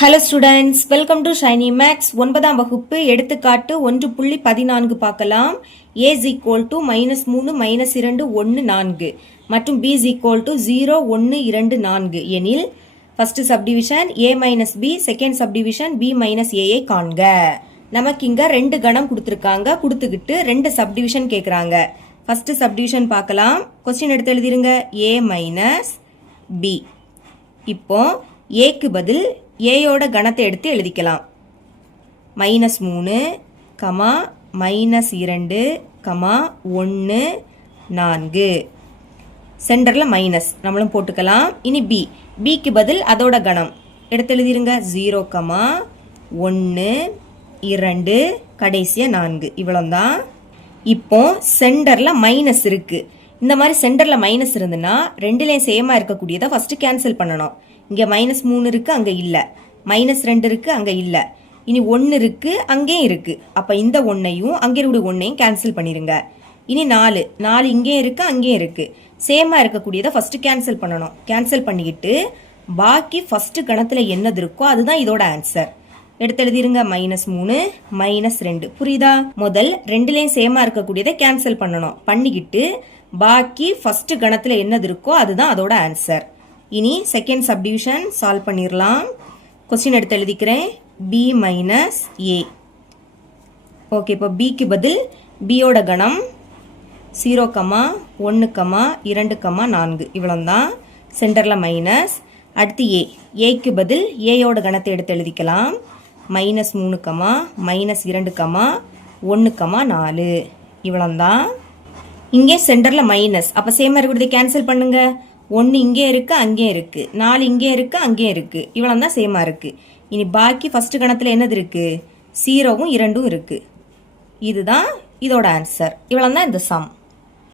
Hello students, welcome to Shiny Max. 9ஆம் வகுப்பு எடுத்துக்காட்டு 1.14 பார்க்கலாம். A is equal to -3 -2 1 4 மற்றும் B is equal to 0 1 2 4 எனில் first subdivision A minus B, second subdivision B minus A ஐ காண்க. நமக்கு இங்க ரெண்டு கணம் கொடுத்திருக்காங்க, கொடுத்துக்கிட்டு ரெண்டு subdivision கேக்குறாங்க. first subdivision பார்க்கலாம். question எடுத்து எழுதிருங்க. A minus B. இப்போ Aக்கு பதில் ஏயோட கணத்தை எடுத்து எழுதிக்கலாம். -3, -2, 1 4 சென்டரில் மைனஸ் நம்மளும் போட்டுக்கலாம். இனி பி, பிக்கு பதில் அதோட கணம் எடுத்து எழுதிருங்க. 0, 1 2 கடைசியாக 4 இவ்வளோதான். இப்போ சென்டரில் மைனஸ் இருக்கு. இந்த மாதிரி சென்டரில் மைனஸ் இருந்துன்னா ரெண்டுலேயும் சேமாக இருக்கக்கூடியதை ஃபஸ்ட்டு கேன்சல் பண்ணணும். இங்கே -3 இருக்கு, அங்கே இல்லை. -2 இருக்கு, அங்கே இல்லை. இனி 1 இருக்கு, அங்கேயும் இருக்கு. அப்போ இந்த ஒன்னையும் அங்கே இருக்க ஒன்னையும் கேன்சல் பண்ணிருங்க. இனி 4 இங்கேயும் இருக்கு, அங்கேயும் இருக்கு. சேமாக இருக்கக்கூடியதை ஃபர்ஸ்ட் கேன்சல் பண்ணணும். கேன்சல் பண்ணிக்கிட்டு பாக்கி ஃபர்ஸ்ட் கணத்தில் என்னது இருக்கோ அதுதான் இதோட ஆன்சர். எடுத்து எழுதிருங்க. -3 -2 புரியுதா? முதல் ரெண்டுலேயும் சேமாக இருக்கக்கூடியதை கேன்சல் பண்ணணும். பண்ணிக்கிட்டு பாக்கி ஃபர்ஸ்ட் கணத்தில் என்னது இருக்கோ அதுதான் அதோட ஆன்சர். இனி செகண்ட் சப்டிவிஷன் சால்வ் பண்ணிடலாம். கொஸ்டின் எடுத்து எழுதிக்கிறேன். B minus A. ஓகே, இப்போ பிக்கு பதில் பியோட கணம் 0, 1, 2, 4 இவ்வளோதான். சென்டரில் மைனஸ். அடுத்து A. ஏக்கு பதில் ஏயோட கணத்தை எடுத்து எழுதிக்கலாம். -3, -2, 1, 4 இவ்வளோதான். இங்கே சென்டரில் மைனஸ். அப்போ சேமாக இருக்கிறத கேன்சல் பண்ணுங்க. 1 இங்கே இருக்கு, அங்கே இருக்கு. 4 இங்கே இருக்கு, அங்கே இருக்கு. இவ்வளோ தான் சேமாக இருக்கு. இனி பாக்கி ஃபர்ஸ்ட் கணத்தில் என்னது இருக்கு? 0வும் 2ம் இருக்கு. இதுதான் இதோட ஆன்சர். இவ்வளோ தான் இந்த சம்.